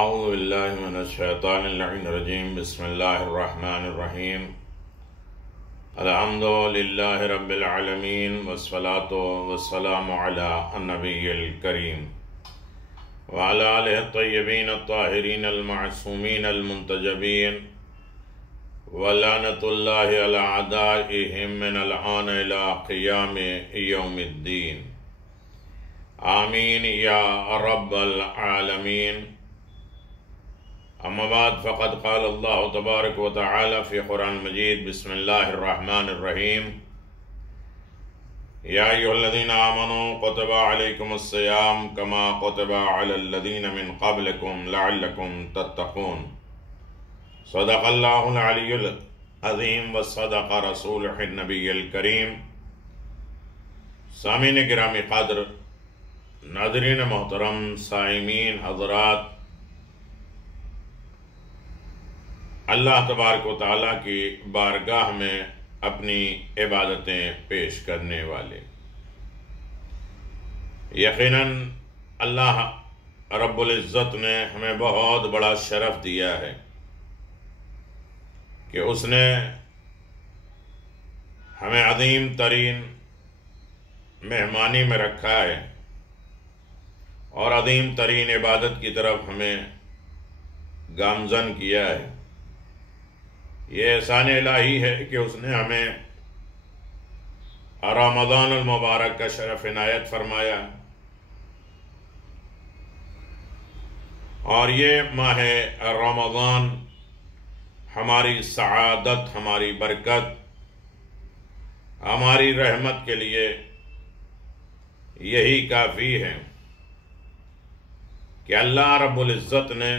اعوذ باللہ من الشیطان اللعین الرجیم بسم اللہ الرحمن الرحیم الحمد للہ رب العالمین والصلاة والسلام علی النبی الکریم وعلی آلہ الطیبین الطاہرین المعصومین المنتجبین ولعنۃ اللہ علی اعدائہم من الآن الی قیام یوم الدین آمین یا رب العالمین. اما بعد فقد قال اللہ تبارک و تعالی فی قرآن مجید بسم اللہ الرحمن الرحیم یا ایھا الذین آمنوا کتب علیکم الصیام کما کتب علی الذین من قبلکم لعلکم تتقون. صدق اللہ العلی العظیم وصدق رسولہ النبی الکریم. سامعین گرامی قدر، ناظرین محترم، سائمین حضرات، اللہ تبارک و تعالیٰ کی بارگاہ میں اپنی عبادتیں پیش کرنے والے، یقیناً اللہ رب العزت نے ہمیں بہت بڑا شرف دیا ہے کہ اس نے ہمیں عظیم ترین مہمانی میں رکھا ہے اور عظیم ترین عبادت کی طرف ہمیں گامزن کیا ہے. یہ احسان الہی ہے کہ اس نے ہمیں رمضان المبارک کا شرف عنایت فرمایا، اور یہ ماہ رمضان ہماری سعادت، ہماری برکت، ہماری رحمت کے لیے یہی کافی ہے کہ اللہ رب العزت نے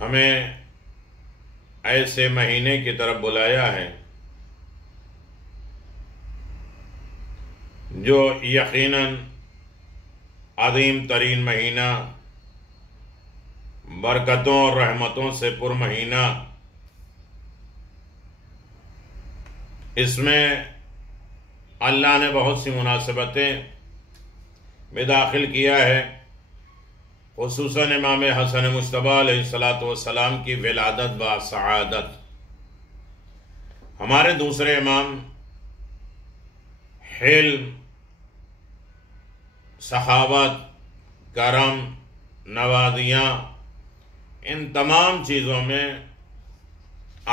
ہمیں ایسے مہینے کی طرف بلایا ہے جو یقیناً عظیم ترین مہینہ، برکتوں اور رحمتوں سے پر مہینہ. اس میں اللہ نے بہت سی مناسبتیں میں داخل کیا ہے، خصوصاً امام حسن مجتبیٰ علیہ السلام کی ولادت و سعادت. ہمارے دوسرے امام حلم، سخاوت، کرم، نوازیاں، ان تمام چیزوں میں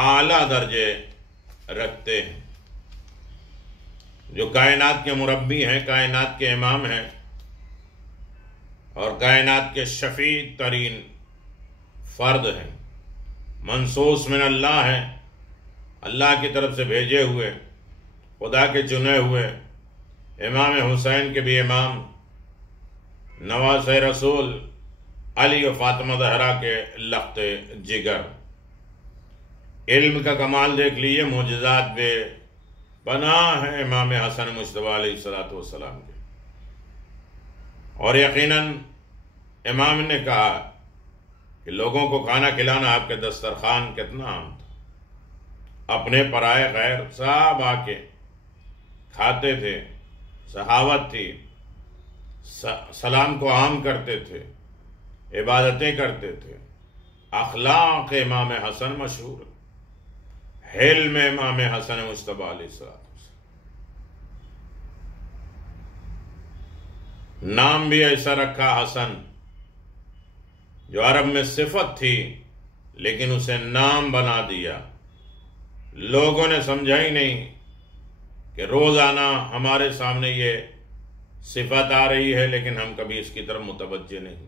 اعلیٰ درجے رکھتے ہیں. جو کائنات کے مربی ہیں، کائنات کے امام ہیں اور کائنات کے شفیع ترین فرد ہیں، منصوص من اللہ ہیں، اللہ کی طرف سے بھیجے ہوئے، خدا کے چنے ہوئے، امام حسین کے بھی امام، نواز رسول، علی و فاطمہ زہرا کے لخت جگر. علم کا کمال دیکھ لیجیے، معجزات بے پناہ ہیں امام حسن مجتبیٰ علیہ السلام کے. اور یقیناً امام نے کہا کہ لوگوں کو کھانا کھلانا آپ کے دسترخوان کتنا عام تھا، اپنے پرائے غیر سب آ کے کھاتے تھے، سخاوت تھی، سلام کو عام کرتے تھے، عبادتیں کرتے تھے. اخلاق امام حسن مشہور، حلم امام حسن مجتبیٰ علیہ السلام. نام بھی ایسا رکھا حسن، جو عرب میں صفت تھی لیکن اسے نام بنا دیا. لوگوں نے سمجھا ہی نہیں کہ روزانہ ہمارے سامنے یہ صفت آ رہی ہے لیکن ہم کبھی اس کی طرف متوجہ نہیں.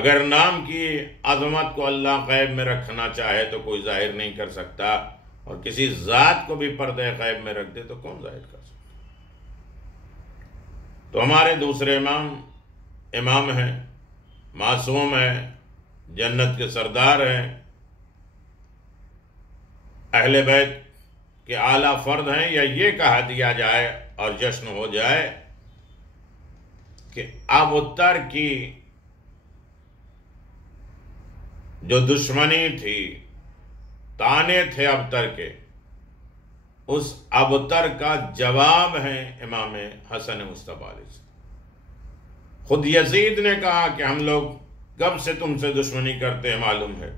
اگر نام کی عظمت کو اللہ غیب میں رکھنا چاہے تو کوئی ظاہر نہیں کر سکتا، اور کسی ذات کو بھی پردہ غیب میں رکھ دے تو کون ظاہر کر سکتا. تو ہمارے دوسرے امام ہیں، معصوم ہیں، جنت کے سردار ہیں، اہل بیت کے اعلیٰ فرد ہیں. یا یہ کہا دیا جائے اور جشن ہو جائے کہ ابتر کی جو دشمنی تھی، تانے تھے ابتر کے، اس ابتر کا جواب ہے امام حسن مجتبیٰ علیہ السلام. خود یزید نے کہا کہ ہم لوگ کب سے تم سے دشمنی کرتے ہیں معلوم ہے۔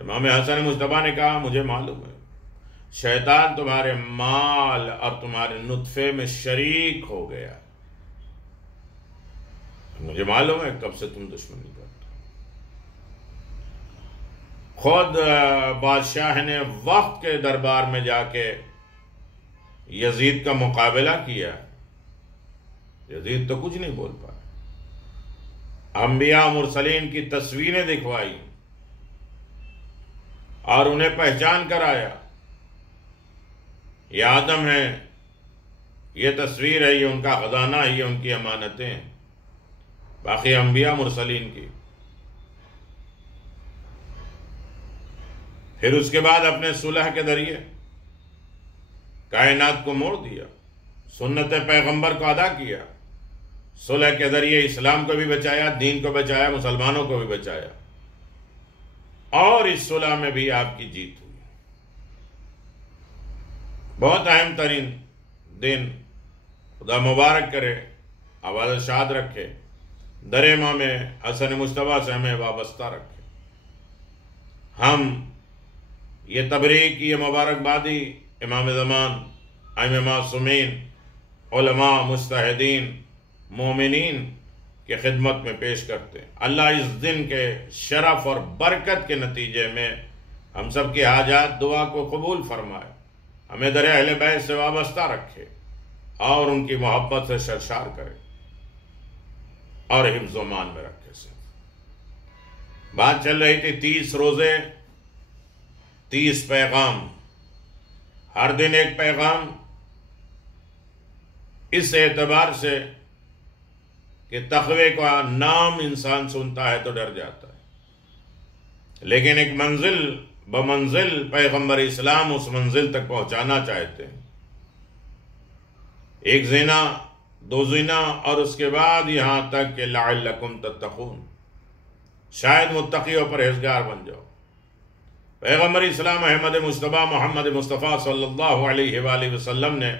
امام حسن مجتبیٰ نے کہا مجھے معلوم ہے، شیطان تمہارے مال اور تمہارے نطفے میں شریک ہو گیا، مجھے معلوم ہے کب سے تم دشمنی کرتے ہو۔ خود بادشاہ نے وقت کے دربار میں جا کے یزید کا مقابلہ کیا، یزید تو کچھ نہیں بول پایا، انبیاء مرسلین کی تصویریں دکھوائی اور انہیں پہچان کرایا، یہ آدم ہے، یہ تصویر ہے، یہ ان کا خزانہ ہے، یہ ان کی امانتیں ہیں، باقی انبیاء مرسلین کی۔ پھر اس کے بعد اپنے صلح کے ذریعے کائنات کو موڑ دیا، سنت پیغمبر کو ادا کیا، صلح کے ذریعے اسلام کو بھی بچایا، دین کو بچایا، مسلمانوں کو بھی بچایا، اور اس صلح میں بھی آپ کی جیت ہوئی۔ بہت اہم ترین دن، خدا مبارک کرے، آباد شاد رکھے، در امام حسن مجتبیٰ سے ہمیں وابستہ رکھے۔ ہم یہ تبریک، یہ مبارکبادی امام زمان، ائمہ معصومین، علماء، مجتہدین، مومنین کی خدمت میں پیش کرتے ہیں۔ اللہ اس دن کے شرف اور برکت کے نتیجے میں ہم سب کی حاجات دعا کو قبول فرمائے، ہمیں در اہل بیت سے وابستہ رکھے اور ان کی محبت سے سرشار کرے اور حفظ و امان میں رکھے۔ بات چل رہی تھی 30 روزے 30 پیغام، ہر دن ایک پیغام، اس اعتبار سے کہ تقوی کا نام انسان سنتا ہے تو ڈر جاتا ہے، لیکن ایک منزل بمنزل پیغمبر اسلام اس منزل تک پہنچانا چاہتے ہیں، ایک زنا، 2 زنا، اور اس کے بعد یہاں تک کہ لعلکم تتقون، شاید متقی و پرہیزگار بن جاؤ۔ پیغمبر اسلام احمد مجتبیٰ محمد مصطفیٰ صلی اللہ علیہ وآلہ وسلم نے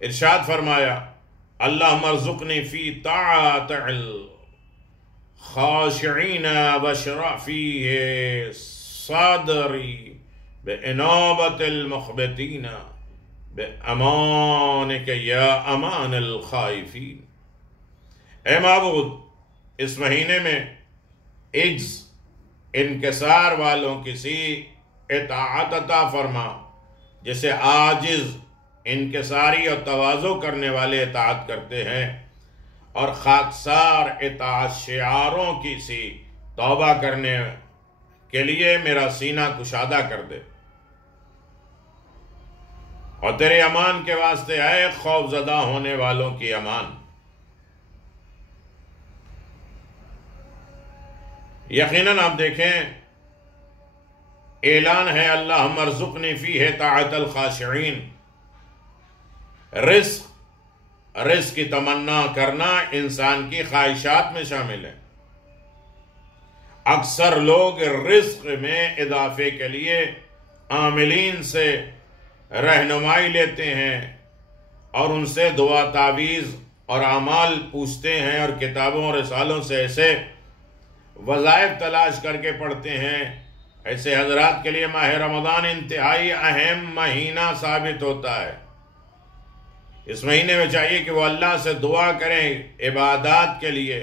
ارشاد فرمایا، اللہم ارزقنی فی طاعت الخاشعین واشرح فیہ صدری بانابت المخبتین بامانک یا امان الخائفین۔ اے معبود، اس مہینے میں عجز، انکسار والوں کسی اطاعت عطا فرما، جسے عاجز، انکساری اور تواضع کرنے والے اطاعت کرتے ہیں، اور خاکسار اطاعت شعاروں کی سی توبہ کرنے کے لیے میرا سینہ کشادہ کر دے، اور تیرے امان کے واسطے اے خوف زدہ ہونے والوں کی امان۔ یقیناً آپ دیکھیں، اعلان ہے اللہم ارزقنی فیہ طاعت الخاشعین، رزق کی تمنا کرنا انسان کی خواہشات میں شامل ہے۔ اکثر لوگ رزق میں اضافے کے لیے عاملین سے رہنمائی لیتے ہیں اور ان سے دعا تعویذ اور اعمال پوچھتے ہیں، اور کتابوں اور رسالوں سے ایسے وظائف تلاش کر کے پڑھتے ہیں۔ ایسے حضرات کے لیے ماہ رمضان انتہائی اہم مہینہ ثابت ہوتا ہے۔ اس مہینے میں چاہیے کہ وہ اللہ سے دعا کریں عبادات کے لیے،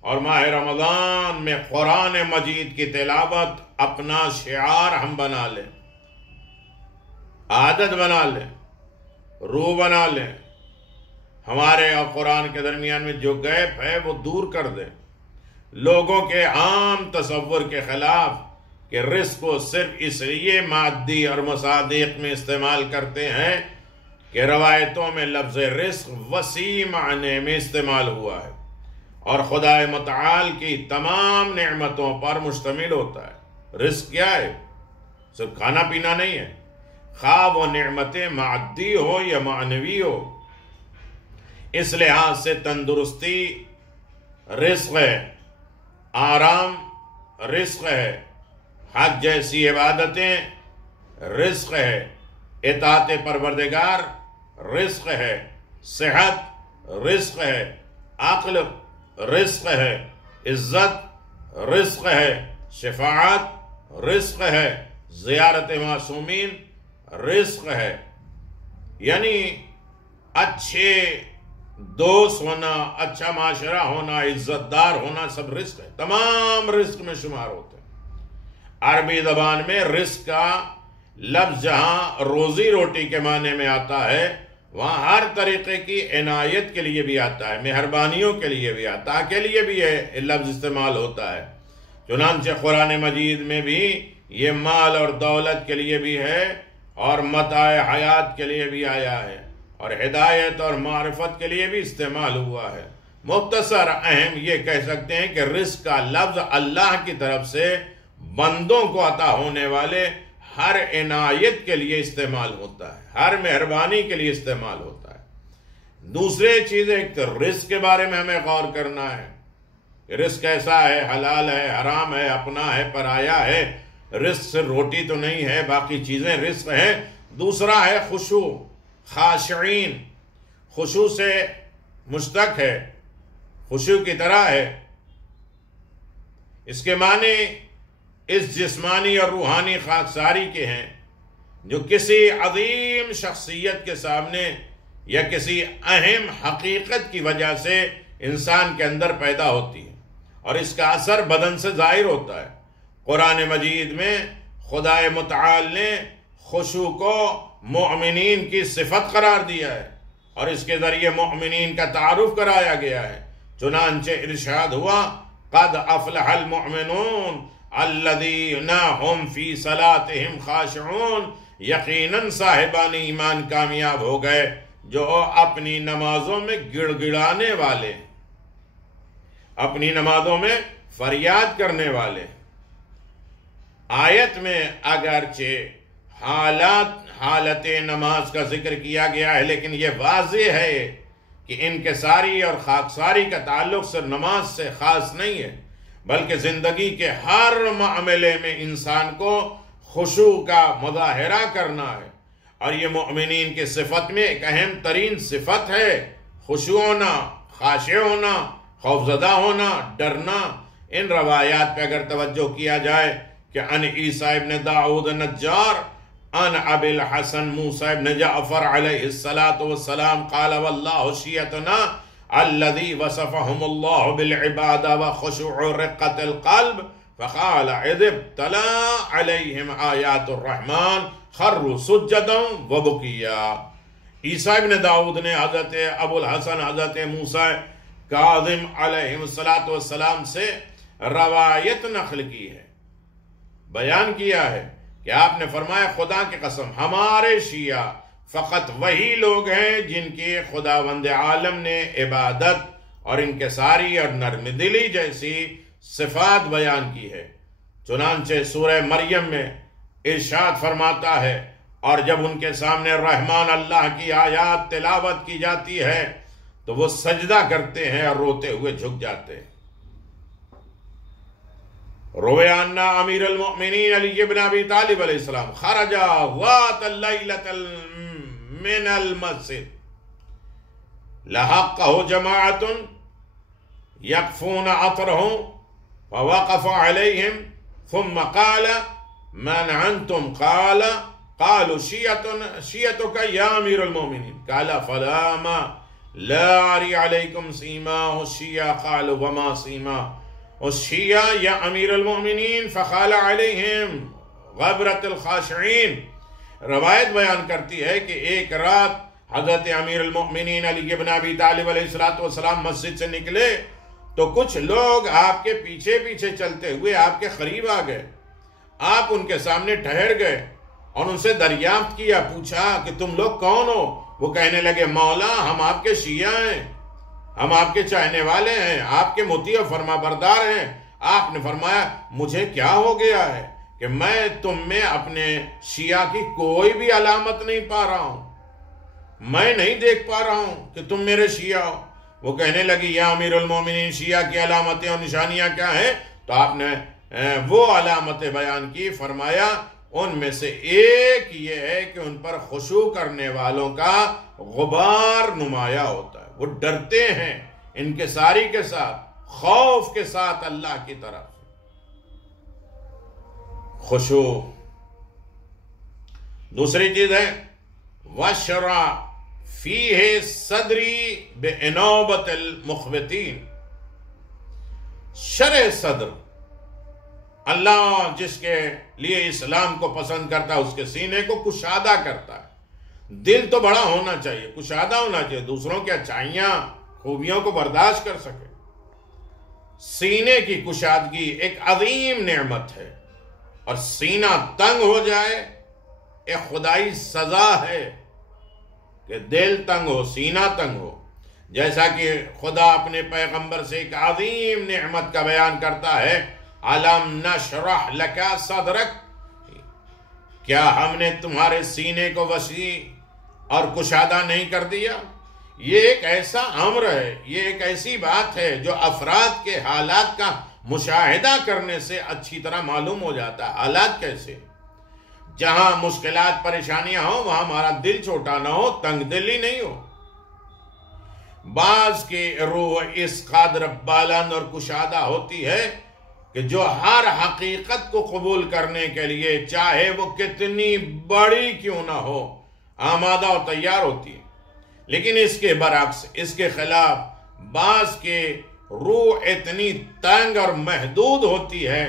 اور ماہ رمضان میں قرآن مجید کی تلاوت اپنا شعار ہم بنا لیں، عادت بنا لیں، روح بنا لیں، ہمارے اور قرآن کے درمیان میں جو گیپ ہے وہ دور کر دیں، لوگوں کے عام تصور کے خلاف کہ رزق کو صرف اس لیے مادی اور مصادیق میں استعمال کرتے ہیں کہ روایتوں میں لفظ رزق وسیع معنی میں استعمال ہوا ہے، اور خدا متعال کی تمام نعمتوں پر مشتمل ہوتا ہے۔ رزق کیا ہے؟ صرف کھانا پینا نہیں ہے، خواہ وہ نعمتیں مادی ہو یا معنوی ہو۔ اس لحاظ سے تندرستی رزق ہے، آرام رزق ہے، حج جیسی عبادتیں رزق ہے، اطاعت پروردگار رزق ہے، صحت رزق ہے، عقل رزق ہے، عزت رزق ہے، شفاعت رزق ہے، زیارت معصومین رزق ہے. یعنی اچھے دوست ہونا، اچھا معاشرہ ہونا، عزت دار ہونا سب رزق ہے، تمام رزق میں شمار ہوتے ہیں. عربی زبان میں رزق کا لفظ جہاں روزی روٹی کے معنی میں آتا ہے، وہاں ہر طریقے کی عنایت کے لیے بھی آتا ہے، مہربانیوں کے لیے بھی آتا ہے، کے لیے بھی یہ لفظ استعمال ہوتا ہے. چنانچہ قرآن مجید میں بھی یہ مال اور دولت کے لیے بھی ہے اور متاع حیات کے لیے بھی آیا ہے اور ہدایت اور معرفت کے لیے بھی استعمال ہوا ہے. مختصر اہم یہ کہہ سکتے ہیں کہ رزق کا لفظ اللہ کی طرف سے بندوں کو عطا ہونے والے ہر عنایت کے لیے استعمال ہوتا ہے، ہر مہربانی کے لیے استعمال ہوتا ہے. دوسرے چیز ایک تو رزق کے بارے میں ہمیں غور کرنا ہے. رزق کیسا ہے؟ حلال ہے، حرام ہے، اپنا ہے، پرایا ہے. رزق سے روٹی تو نہیں ہے، باقی چیزیں رزق ہیں. دوسرا ہے خشوع، خاشعین. خشوع سے مشتق ہے، خشوع کی طرح ہے. اس کے معنی اس جسمانی اور روحانی خاکساری کے ہیں جو کسی عظیم شخصیت کے سامنے یا کسی اہم حقیقت کی وجہ سے انسان کے اندر پیدا ہوتی ہے اور اس کا اثر بدن سے ظاہر ہوتا ہے. قرآن مجید میں خدائے متعال نے خشوع کو مؤمنین کی صفت قرار دیا ہے اور اس کے ذریعے مؤمنین کا تعارف کرایا گیا ہے. چنانچہ ارشاد ہوا قد افلح المؤمنون الذین هم فی صلاتهم خاشعون. یقیناً صاحبان ایمان کامیاب ہو گئے جو اپنی نمازوں میں گڑ گڑانے والے، اپنی نمازوں میں فریاد کرنے والے. آیت میں اگرچہ حالت نماز کا ذکر کیا گیا ہے لیکن یہ واضح ہے کہ انکساری اور خاکساری کا تعلق صرف نماز سے خاص نہیں ہے بلکہ زندگی کے ہر معاملے میں انسان کو خشوع کا مظاہرہ کرنا ہے. اور یہ مؤمنین کی صفت میں ایک اہم ترین صفت ہے، خشوع ہونا، خاشع ہونا، خوفزدہ ہونا، ڈرنا. ان روایات پہ اگر توجہ کیا جائے کہ ان عیسیٰ ابن داؤد النجار ان ابی الحسن موسیٰ ابن جعفر علیہ السلام قال واللہ شیعتنا الذي وصفهم الله بالعبادة وخشوع رقة القلب فقال اذ ابتلى عليهم آيات الرحمن خروا سجدا وبكيا. عیسیٰ ابن داؤد نے حضرت ابو الحسن حضرت موسیٰ کاظم علیہ السلام سے روایت نقل کی ہے، بیان کیا ہے کہ آپ نے فرمایا خدا کی قسم ہمارے شیعہ فقط وہی لوگ ہیں جن کی خداوند عالم نے عبادت اور انکساری اور نرم دلی جیسی صفات بیان کی ہے. چنانچہ سورہ مریم میں ارشاد فرماتا ہے اور جب ان کے سامنے رحمان اللہ کی آیات تلاوت کی جاتی ہے تو وہ سجدہ کرتے ہیں اور روتے ہوئے جھک جاتے ہیں. روی عنا امیر المؤمنین علی بن ابی طالب علیہ السلام خرجا ذات اللیلۃ من المسجد لحقه جماعت یقفون عطره فوقف علیہم ثم قال من انتم قالوا شیعتك یا امیر المؤمنین قال فلا ما لا اری علیکم سیماہ الشیعہ قالوا وما سیماہ الشیعہ یا امیر المؤمنین فقال علیہم غبرت الخاشعین. روایت بیان کرتی ہے کہ ایک رات حضرت امیر المؤمنین علی بن ابی طالب علیہ السلام مسجد سے نکلے تو کچھ لوگ آپ کے پیچھے پیچھے چلتے ہوئے آپ کے قریب آ گئے. آپ ان کے سامنے ٹھہر گئے اور ان سے دریافت کیا، پوچھا کہ تم لوگ کون ہو؟ وہ کہنے لگے مولا ہم آپ کے شیعہ ہیں، ہم آپ کے چاہنے والے ہیں، آپ کے مطیع و فرما بردار ہیں. آپ نے فرمایا مجھے کیا ہو گیا ہے کہ میں تم میں اپنے شیعہ کی کوئی بھی علامت نہیں پا رہا ہوں، میں نہیں دیکھ پا رہا ہوں کہ تم میرے شیعہ ہو. وہ کہنے لگی یا امیر المومنین شیعہ کی علامتیں اور نشانیاں کیا ہیں؟ تو آپ نے وہ علامتیں بیان کی. فرمایا ان میں سے ایک یہ ہے کہ ان پر خشوع کرنے والوں کا غبار نمایاں ہوتا ہے، وہ ڈرتے ہیں انکساری کے ساتھ، خوف کے ساتھ اللہ کی طرف. خشوع. دوسری چیز ہے وَشْرَعْ فِيهِ صَدْرِي بِإِنَابَةِ الْمُخْبِتِينَ. شرح صدر، اللہ جس کے لیے اسلام کو پسند کرتا ہے اس کے سینے کو کشادہ کرتا ہے. دل تو بڑا ہونا چاہیے، کشادہ ہونا چاہیے، دوسروں کی اچھائیاں خوبیوں کو برداشت کر سکے. سینے کی کشادگی ایک عظیم نعمت ہے، اور سینہ تنگ ہو جائے ایک خدائی سزا ہے کہ دل تنگ ہو، سینہ تنگ ہو. جیسا کہ خدا اپنے پیغمبر سے ایک عظیم نعمت کا بیان کرتا ہے، أَلَمْ نَشْرَحْ لَكَ صَدْرَكَ، کیا ہم نے تمہارے سینے کو وسیع اور کشادہ نہیں کر دیا؟ یہ ایک ایسا امر ہے، یہ ایک ایسی بات ہے جو افراد کے حالات کا مشاہدہ کرنے سے اچھی طرح معلوم ہو جاتا ہے. حالات کیسے؟ جہاں مشکلات پریشانیاں ہوں وہاں ہمارا دل چھوٹا نہ ہو، تنگ دلی نہیں ہو. بعض کی روح اس قدر بلند اور کشادہ ہوتی ہے کہ جو ہر حقیقت کو قبول کرنے کے لیے چاہے وہ کتنی بڑی کیوں نہ ہو آمادہ اور تیار ہوتی ہے. لیکن اس کے برعکس، اس کے خلاف بعض کے روح اتنی تنگ اور محدود ہوتی ہے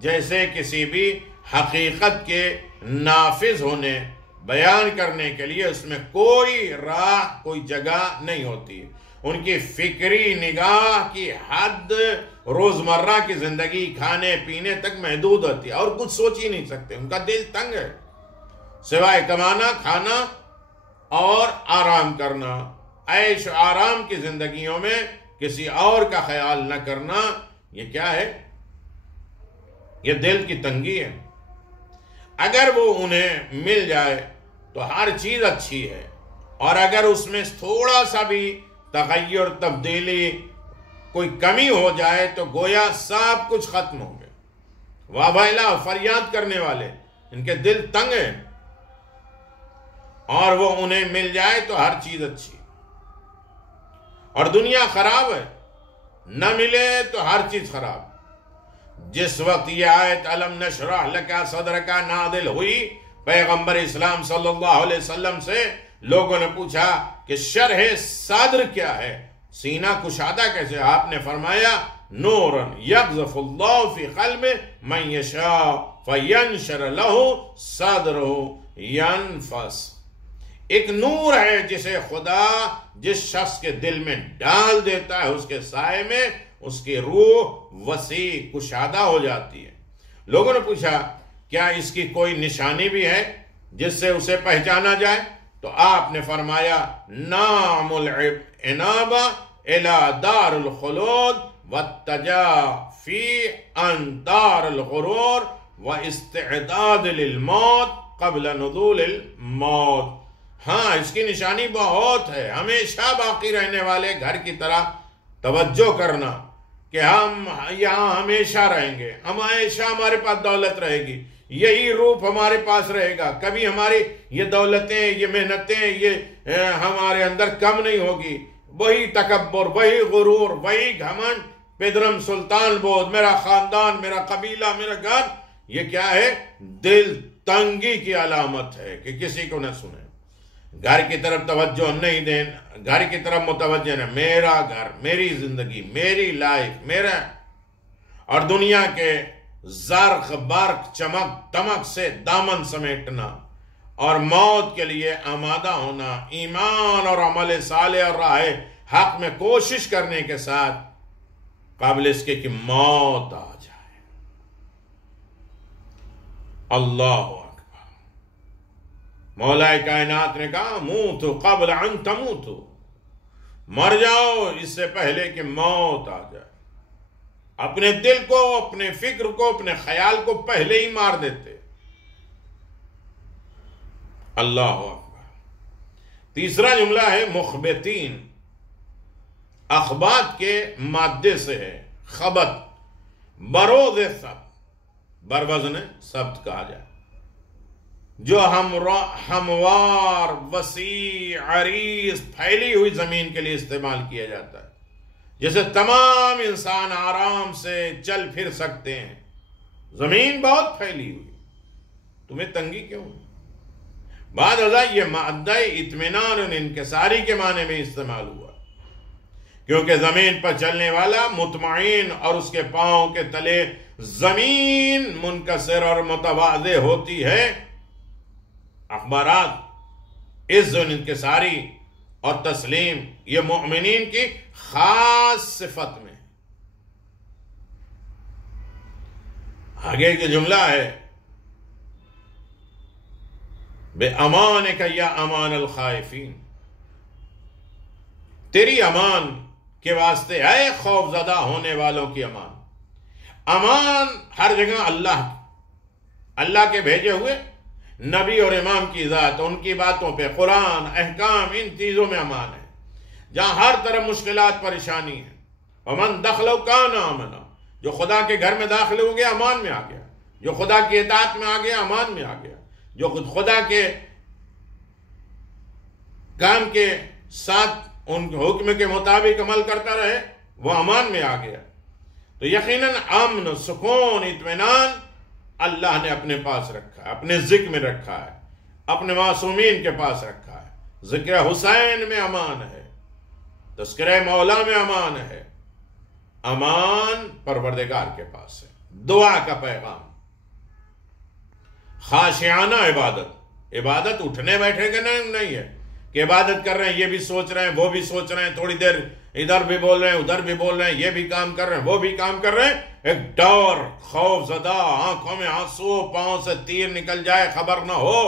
جیسے کسی بھی حقیقت کے نافذ ہونے، بیان کرنے کے لیے اس میں کوئی راہ، کوئی جگہ نہیں ہوتی. ان کی فکری نگاہ کی حد روزمرہ کی زندگی، کھانے پینے تک محدود ہوتی ہے، اور کچھ سوچ ہی نہیں سکتے. ان کا دل تنگ ہے، سوائے کمانا، کھانا اور آرام کرنا، عیش و آرام کی زندگیوں میں کسی اور کا خیال نہ کرنا. یہ کیا ہے؟ یہ دل کی تنگی ہے. اگر وہ انہیں مل جائے تو ہر چیز اچھی ہے، اور اگر اس میں تھوڑا سا بھی تغیر، تبدیلی، کوئی کمی ہو جائے تو گویا سب کچھ ختم ہو گئے. واہ ویلا، فریاد کرنے والے، ان کے دل تنگ ہیں، اور وہ انہیں مل جائے تو ہر چیز اچھی. اور دنیا خراب ہے، نہ ملے تو ہر چیز خراب. جس وقت یہ آیت أَلَمْ نَشْرَحْ لَكَ صَدْرَكَ نازل ہوئی، پیغمبر اسلام صلی اللہ علیہ وسلم سے لوگوں نے پوچھا کہ شرح صدر کیا ہے، سینہ کشادہ کیسے؟ آپ نے فرمایا نورن یقذف اللہ فی قلب من یشاء فینشر لہ صدرہ ینفس. ایک نور ہے جسے خدا جس شخص کے دل میں ڈال دیتا ہے اس کے سائے میں اس کی روح وسیع کشادہ ہو جاتی ہے. لوگوں نے پوچھا کیا اس کی کوئی نشانی بھی ہے جس سے اسے پہچانا جائے؟ تو آپ نے فرمایا نام العنابہ الى دار الخلود والتجافی عن دار الغرور واستعداد للموت قبل نزول الموت. ہاں، اس کی نشانی بہت ہے. ہمیشہ باقی رہنے والے گھر کی طرح توجہ کرنا کہ ہم یہاں ہمیشہ رہیں گے، ہمیشہ ہمارے پاس دولت رہے گی، یہی روپ ہمارے پاس رہے گا، کبھی ہماری یہ دولتیں، یہ محنتیں، یہ ہمارے اندر کم نہیں ہوگی. وہی تکبر، وہی غرور، وہی گھمنڈ، پدرم سلطان بود، میرا خاندان، میرا قبیلہ، میرا گھر. یہ کیا ہے؟ دل تنگی کی علامت ہے کہ کسی کو نہ سنے، گھر کی طرف توجہ نہیں دیں، گھر کی طرف متوجہ نہیں، میرا گھر، میری زندگی، میری لائف، میرا. اور دنیا کے زرق برق چمک دمک سے دامن سمیٹنا اور موت کے لیے آمادہ ہونا، ایمان اور عمل صالح اور راہ حق میں کوشش کرنے کے ساتھ قابل اس کے کہ موت آ جائے. اللہ اکبر. مولا کائنات نے کہا موتو قبل ان تموتو، مر جاؤ اس سے پہلے کہ موت آ جائے. اپنے دل کو، اپنے فکر کو، اپنے خیال کو پہلے ہی مار دیتے. اللہ اکبر. تیسرا جملہ ہے مخبتین. اخبات کے مادے سے ہے، خبت، بروز سبت، بروزن سبت کہا جائے، جو ہموار، وسیع، عریض، پھیلی ہوئی زمین کے لیے استعمال کیا جاتا ہے، جیسے تمام انسان آرام سے چل پھر سکتے ہیں. زمین بہت پھیلی ہوئی، تمہیں تنگی کیوں؟ بعد ازاں یہ مادہ اطمینان انکساری کے معنی میں استعمال ہوا، کیونکہ زمین پر چلنے والا مطمئن اور اس کے پاؤں کے تلے زمین منکسر اور متواضع ہوتی ہے۔ اخبارات عز و انکساری اور تسلیم یہ مؤمنین کی خاص صفت میں۔ آگے کے جملہ ہے بے امانک یا امان الخائفین، تیری امان کے واسطے اے خوف زدہ ہونے والوں کی امان۔ امان ہر جگہ اللہ کے بھیجے ہوئے نبی اور امام کی ذات، ان کی باتوں پہ، قرآن، احکام، ان چیزوں میں امان ہے۔ جہاں ہر طرف مشکلات پریشانی ہے، ومن دخلوا کان آمنا، جو خدا کے گھر میں داخل ہو گیا امان میں آ گیا، جو خدا کی اطاعت میں آ گیا امان میں آ گیا، جو خدا کے کام کے ساتھ ان حکم کے مطابق عمل کرتا رہے وہ امان میں آ گیا۔ تو یقیناً امن، سکون، اطمینان اللہ نے اپنے پاس رکھا ہے، اپنے ذکر میں رکھا ہے، اپنے معصومین کے پاس رکھا ہے۔ ذکر حسین میں امان ہے، تذکرہ مولا میں امان ہے، امان پروردگار کے پاس ہے۔ دعا کا پیغام، خاشعانہ عبادت اٹھنے بیٹھے کے نہیں ہے کہ عبادت کر رہے ہیں، یہ بھی سوچ رہے ہیں، وہ بھی سوچ رہے ہیں، تھوڑی دیر ادھر بھی بول رہے ہیں، ادھر بھی بول رہے ہیں، یہ بھی کام کر رہے ہیں، وہ بھی کام کر رہے ہیں، ایک ڈر، خوف زدہ، آنکھوں میں آنسو، پاؤں سے تیر نکل جائے خبر نہ ہو،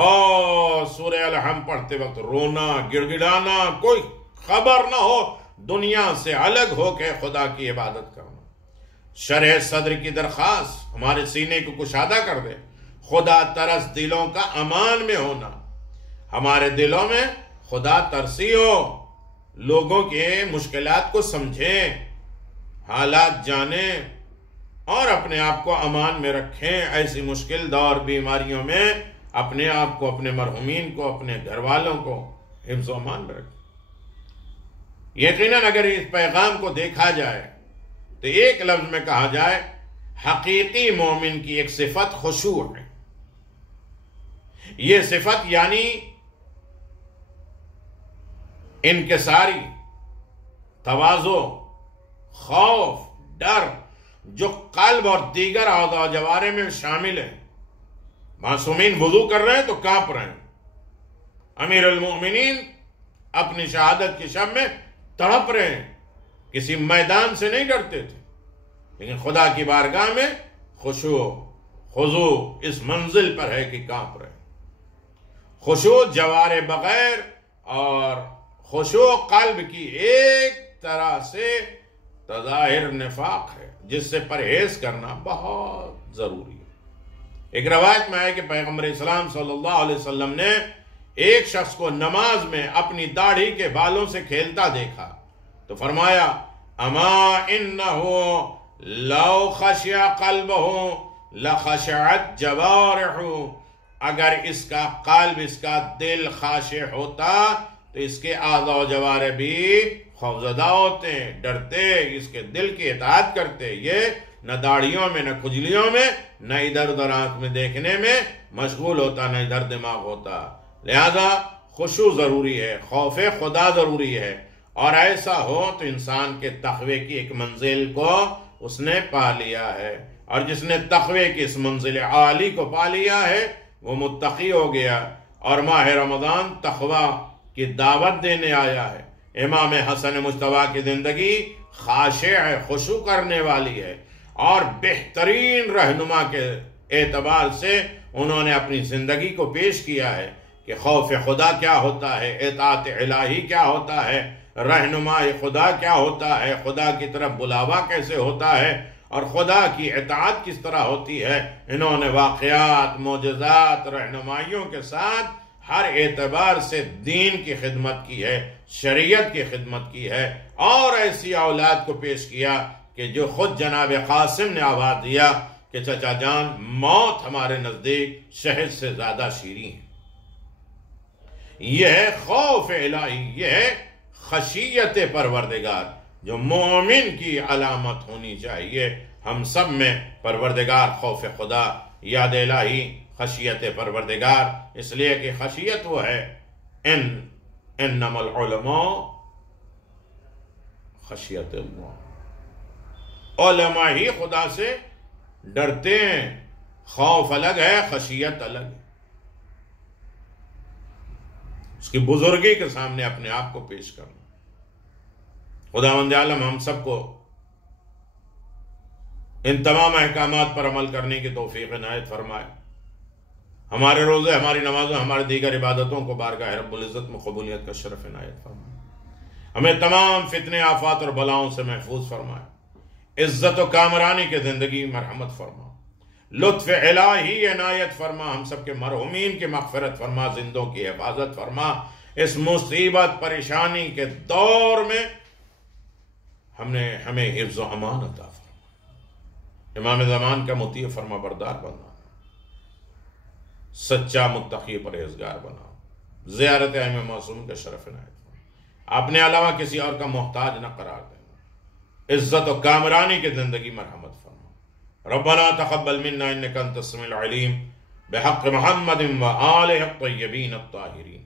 اور سورہ الحم پڑھتے وقت رونا، گڑ گڑانا، کوئی خبر نہ ہو، دنیا سے الگ ہو کے خدا کی عبادت کرنا۔ شرح صدر کی درخواست ہمارے سینے کو کشادہ کر دے، خدا ترس دلوں کا امان میں ہونا، ہمارے دلوں میں خدا ترسی ہو، لوگوں کے مشکلات کو سمجھیں، حالات جانیں اور اپنے آپ کو امان میں رکھیں۔ ایسی مشکل دور بیماریوں میں اپنے آپ کو، اپنے مرحومین کو، اپنے گھر والوں کو حفظ و امان میں رکھیں۔ یقیناً اگر اس پیغام کو دیکھا جائے تو ایک لفظ میں کہا جائے، حقیقی مومن کی ایک صفت خشوع ہے۔ یہ صفت یعنی انکساری، تواضع، خوف، ڈر، جو قلب اور دیگر اعضاء جوارح میں شامل ہے۔ معصومین وضو کر رہے ہیں تو کانپ رہے ہیں، امیر المؤمنین اپنی شہادت کی شب میں تڑپ رہے ہیں، کسی میدان سے نہیں ڈرتے تھے، لیکن خدا کی بارگاہ میں خشوع، خضوع اس منزل پر ہے کہ کانپ رہے ہیں۔ خشوع جوارح بغیر اور خشوع قلب کی ایک طرح سے تظاہر نفاق ہے، جس سے پرہیز کرنا بہت ضروری ہے۔ ایک روایت میں ہے کہ پیغمبر اسلام صلی اللہ علیہ وسلم نے ایک شخص کو نماز میں اپنی داڑھی کے بالوں سے کھیلتا دیکھا تو فرمایا، اما انہو لو خشع قلبہ لخشعت جوارحہ، اگر اس کا قلب، اس کا دل خاشع ہوتا تو اس کے اعضاء و جوارح بھی خوفزدہ ہوتے، ڈرتے، اس کے دل کی اطاعت کرتے۔ یہ نہ داڑھیوں میں، نہ کھجلیوں میں، نہ ادھر ادھر آنکھ میں دیکھنے میں مشغول ہوتا، نہ ادھر دماغ ہوتا۔ لہذا خشوع ضروری ہے، خوف خدا ضروری ہے، اور ایسا ہو تو انسان کے تقوی کی ایک منزل کو اس نے پا لیا ہے، اور جس نے تقوی کی اس منزل عالی کو پا لیا ہے وہ متقی ہو گیا۔ اور ماہ رمضان تقوی کی دعوت دینے آیا ہے۔ امام حسن مجتبیٰ کی زندگی خاشع ہے، خشوع کرنے والی ہے، اور بہترین رہنما کے اعتبار سے انہوں نے اپنی زندگی کو پیش کیا ہے کہ خوف خدا کیا ہوتا ہے، اطاعت الہی کیا ہوتا ہے، رہنما خدا کیا ہوتا ہے، خدا کی طرف بلاوا کیسے ہوتا ہے، اور خدا کی اطاعت کس طرح ہوتی ہے۔ انہوں نے واقعات، معجزات، رہنمائیوں کے ساتھ ہر اعتبار سے دین کی خدمت کی ہے، شریعت کی خدمت کی ہے، اور ایسی اولاد کو پیش کیا کہ جو خود جناب قاسم نے آواز دیا کہ چچا جان، موت ہمارے نزدیک شہد سے زیادہ شیریں ہے۔ یہ ہے خوف الہی، یہ ہے خشیت پروردگار، جو مومن کی علامت ہونی چاہیے۔ ہم سب میں پروردگار، خوف خدا، یاد الہی، خشیت پروردگار، اس لیے کہ خشیت وہ ہے انما العلماء خشیت اللہ، علماء ہی خدا سے ڈرتے ہیں، خوف الگ ہے، خشیت الگ ہے، اس کی بزرگی کے سامنے اپنے آپ کو پیش کرنا۔ خداوند عالم ہم سب کو ان تمام احکامات پر عمل کرنے کی توفیق عنایت فرمائے، ہمارے روزے، ہماری نمازوں، ہمارے دیگر عبادتوں کو بارگاہ رب العزت میں قبولیت کا شرف عنایت فرمائے، ہمیں تمام فتنے، آفات اور بلاؤں سے محفوظ فرمائے، عزت و کامرانی کی زندگی مرحمت فرما، لطف الہی عنایت فرما، ہم سب کے مرحومین کی مغفرت فرما، زندوں کی حفاظت فرما، اس مصیبت پریشانی کے دور میں ہمیں حفظ و امان عطا فرما، امام زمان کا مطیع فرما بردار بنا، سچا متقی پرہیزگار بنا، زیارت ائمہ معصوم کا شرف عنایت فرما، اپنے علاوہ کسی اور کا محتاج نہ قرار دینا، عزت و کامرانی کی زندگی مرحمت فرما۔ ربنا تقبل منا انک انت السمیع العلیم، بحق محمد و آلہ الطیبین الطاہرین۔